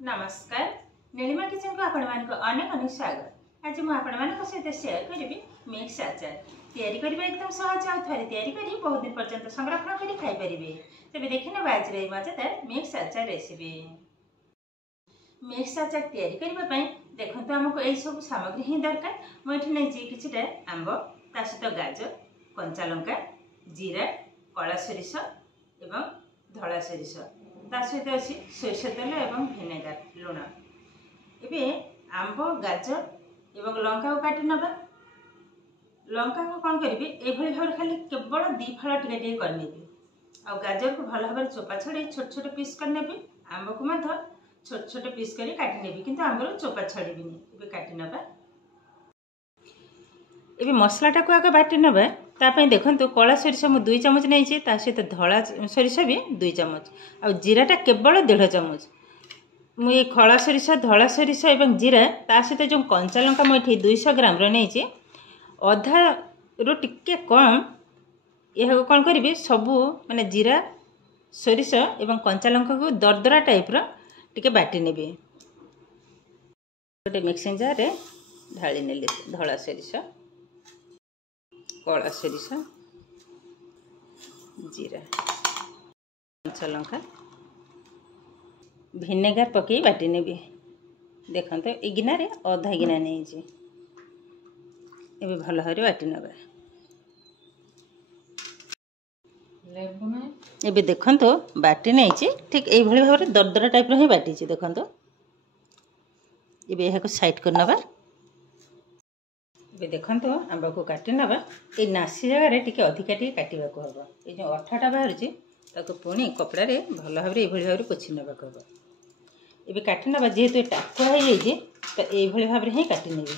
नमस्कार नीलिमा किचन को अनेक अनेक स्वागत। आज मुझे सहित शेयर करी मिक्स आचार एकदम सहज आ बहुत दिन पर्यंत संरक्षण कर खाईपर। तेज देखने आज मजेदार मिक्स आचार रेसिपी। मिक्स आचार करने देखो आमको यही सब सामग्री ही दरकार। मुझे नहीं कि आंब ता सहित गाजर कंचा लंका जीरा कला सोरिष एवं धला सोरिष ता सहित अच्छी सोरिष तेल एवं भिनेगार लुण। एवं आंब गाजर एवं लंका को काटी नवा। लंका को कौन करी भाव खाली केवल 2 फाड़ टे करने आ गाजर को भल भाव चोपा छड़ी छोट छोट पीस करने। आंब को मत छोट छोट पीस कर काटी नेबी किंतु आंबर चोपा छाड़बी काटी नवा। एबे मसलाटा को आगे बाटी नवा। तापई देखो कला सोरिष मु 2 चमच नहीं सहित धला सोरिष भी 2 चमच आ जीराटा केवल 1.5 चमच। मुझे खड़ा सोरिष धला सोरिष और जीरा ता सहित जो कंचा लंका मुझे 200 ग्राम नहीं अधा रु टिके कम यह कौन करी सबू माने जीरा सोरिष और कंचा लंका को दरदरा टाइप टिके बाटी नेबी। गोटे मिक्सिंग जार रे ढाली नेली धला सोरिष कला सोरिष जीरा कंचा लंका भिनेगार पकई बाटी नेबी। देखो तो ये गिना रे अधा गिना नहीं भल भाव बाटी नवा। एबे देखो तो बाटी नहीं ठीक यही भाव में दरदरा टाइप ही बाटी। देखो तो ये साइड कर नवा। ये देखो तो आंब को काटी नवा। ये नासी जगह टी अधिका टी काटा को हम ये जो अठाटा बाहर पुणी कपड़ा रे भल भाव ये पोछि नवा हम। ये काटी नवा जेहेतु टाकुआ हो जाए तो ये भाव में ही काटी नेबी।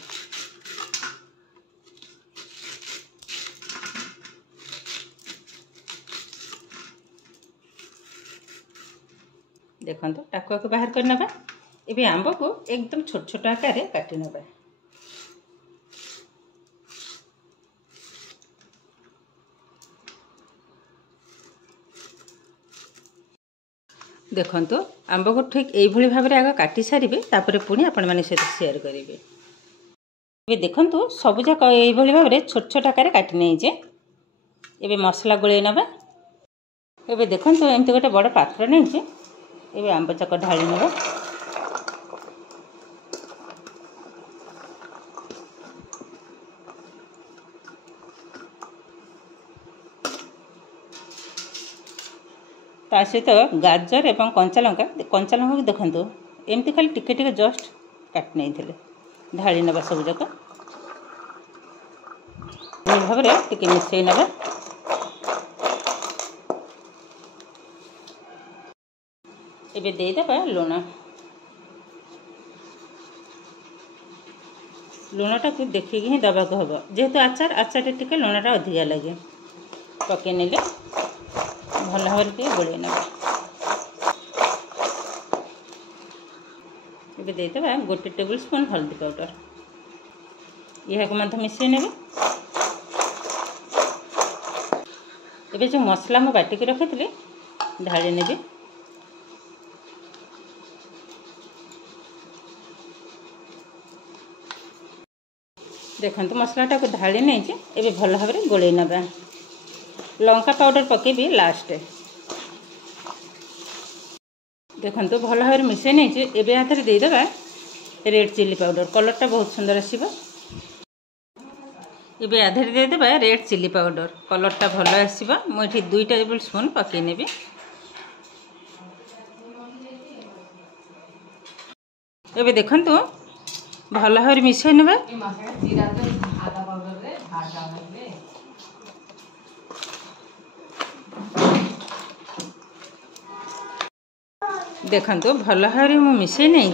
देखो टाकुआ को बाहर कर नवा। ये आंब को एकदम छोट छोट आकार काटी नवा। देखो तो आंब को ठीक यही भाव में आग काटी सारे तापर पुणी आपण मैंने सहित शेयर करेंगे। ये देखो तो सबुजाक यही भाव में छोट छोट आकार काटी नहीं ये मसला गोले नवा। ये देखो तो एमती गोटे बड़ पात्र नहीं ये आंब चक ढाली नवा। ता सहित गाजर एवं कंचा लंका को देखो एमती खाली टिके टिके जस्ट काट नहीं ढाली नवा सब जाक भाव में टिके मिसई नवा। एबे देदेबा लुण। लुणटा को देखिए ही दबा को हम जेहेतु आचार आचार टिके लुणटा अधिका लगे पकई नेले भल भाव गोले ना। ये देदेबा गोटे टेबल स्पून हल्दी पाउडर यह मिसई ने। ये जो मसला मु बाटिक रखी ढाली नेबी। देखो मसलाटा को ढाली नहीं ये भल भाव में गोले नवा। लंका पाउडर पकेबी लास्ट। देखो तो भल भाव मिसई नहीं ये हाथ में देदेबा रेड चिली पाउडर कलरटा बहुत सुंदर आसो। ये आधे देदेबा रेड चिली पाउडर कलरटा भल आसो। मुझे 2 टेबल स्पून पकई नेबी। ये देखो तो भल भाव मिसई नवा। देखो तो भल भाव में मिसई नहीं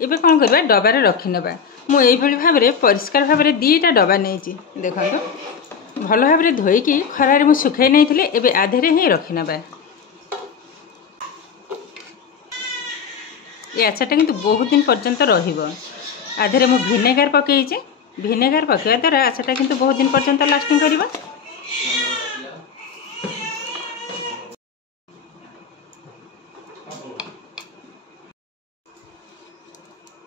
ये कौन करवा डबारे रखी नवा। मुझे भाव में परिष्कार भाव में 2टा डबा नहीं। देखो तो भल भाव में धोईकी खरारे मु सुखाई नहीं थे ये आधे ही रखी नवा। ये आचारटा किंतु बहुत दिन पर्यंत रहिबो। आधे मु भिनेगार पकई भिनेगार पकड़ा द्वारा आचारटा किंतु बहुत दिन पर्यंत लास्टिंग करिबो।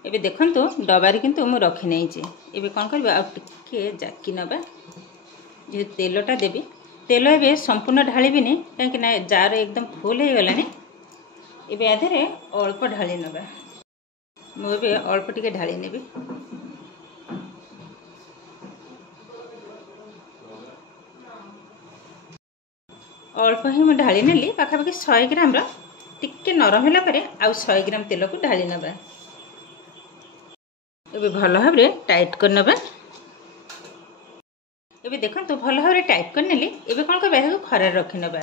एबे देखंतु डबारे किंतु मु रखी नहीं एबे कौन करबा आ टिके जाकी नबा जे तेलटा देबी तेल एबे संपूर्ण ढाळीबिनी काहे ना जार एकदम फुल हो गलानी एबे आधरे अल्प ढाली नबा मु एबे अल्प टिके ढाली नेबी अल्प ही मु ढाली नेली पाखापाखि 100 ग्राम रो टिके नरम होला परे आ 100 ग्राम तेल को ढाली नबा एबे भल भाबरे टाइट कर नबा एबे देखंतु भल भाबरे टाइट कर नेली एबे कोन करबा हेकु खरा रखि नबा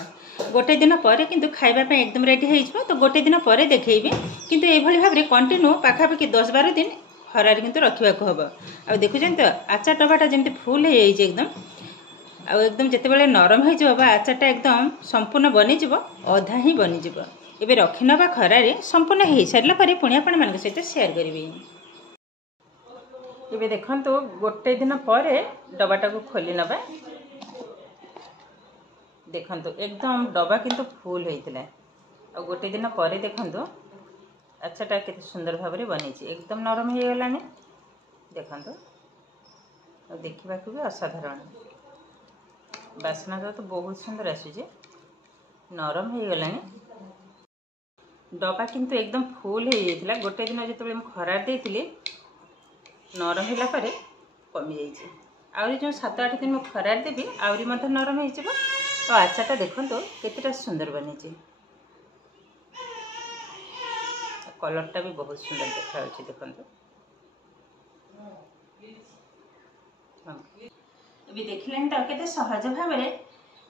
गोटे दिन परे किंतु खाइबा पे एकदम रेडी हे जबो तो गोटे दिन परे देखैबे किंतु ए भली भाबरे कंटिन्यू पाखापाखि 10-12 दिन खरा रे किंतु रखिबा को हबो आ देखु तो आचार डबाटा जेमति फुल हे जाई एकदम आ एकदम जते बेले नरम हे जबो आचारटा एकदम संपूर्ण बनि जबो आधा ही बनि जबो एबे रखि नबा खरा रे संपूर्ण हे सारला परे पुणी आपण मान सहित शेयर करबी एबे देखंतु गोटे दिन परे डबाटा को खोली नबा देखंतु एकदम डबा किंतु फुल होइतिला आ गोटे दिन परे देखंतु आचाटा केते सुंदर भाबरे बनिछि एकदम नरम हे गलानी देखंतु आ देखिबा को भी असाधारण बासना तो बहुत सुंदर आसी नरम हो गलानी डबा किंतु एकदम फुल हो जाइतिला गोटे दिन जते हम खरार देइतिली नरम होला परे कमी जाइछि आउरी जो 7-8 दिन मु खरार देबी आउरी मते नरम हो जिवो तो आचाटा देखंतु केतेटा सुंदर बनिछि कलरटा भी बहुत सुंदर देखा होछि देखंतु अभी देखिलेन तो केते सहज भाबरे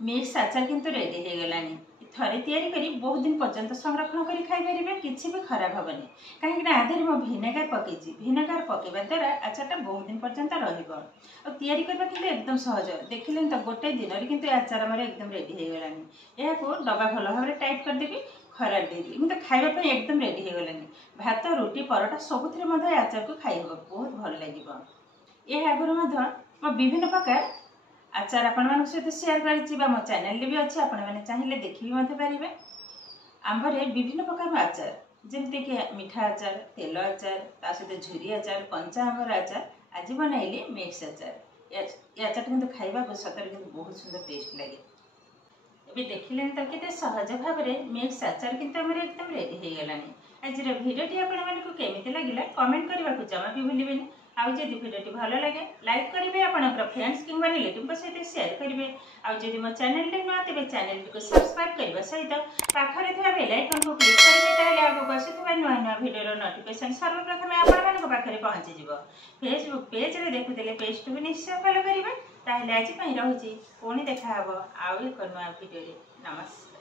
मिक्स आचार किंतु रेडी हे गलानी थरे तैयारी करी बहुत दिन पर्यंत संरक्षण करी खाई परिबे किछि भी खराब हबनी काहे कि आधर मो विनेगर पकेछि विनेगर पकेबा द्वारा आचारटा बहुत दिन पर्यंत रहिबो और तैयारी करबा किंतु एकदम सहज देखिलेन तो गोटे दिन रे किंतु आचार हमर एकदम रेडी हे गलानी एहा को डबा भलो भाबरे टाइट कर देबी खरार दे दी किंतु खाइबा पे एकदम रेडी हे गलानी भात रोटी परोटा सबुथिरे मधे आचार को खाइ हो बहुत भल लागिबो ए आगुर मधे मो विभिन्न प्रकार आचार आपण मान सहित शेयर करिछि बा मो चैनल भी अछि आपण माने चाहिए देखि भी पारिबे आंबरे विभिन्न प्रकार आचार जेमते कि मीठा आचार तेल आचार ता सहित झुरी आचार कंचा आंबर आचार आज बनाइले मिक्स आचार ये आचार किंतु खाइबा को सतर किंतु बहुत सुंदर टेस्ट लागे एबे देखिलेन तो केते सहज भाबरे मिक्स आचार किंतु हमर एकदम रेडी हे गलानी आज रे वीडियोटी आपण मानकु केमिति लागिला कमेंट करबा को जमा भी भूलिबेनी आउ जदि वीडियोटी भलो लगे लाइक करिवे आपनकर फ्रेंड्स किंबा रिलेटिव को सहित शेयर करिवे आउ जदि मो चैनल ले नवा तेबे चैनल को सब्सक्राइब करबा सहित पाखरे थिबा बेल आइकन को क्लिक करिवे ताले आगो बसिथबा नवा वीडियो नोटिफिकेशन सर्वप्रथम आपण मानक पाखरे पहुंची जिवो फेसबुक पेज रे देखुतेले पेज को भी निश्चय फॉलो करिवे ताले आज पई रहूची पुणी देखा हबो आउ एक नवा वीडियो रे नमस्कार।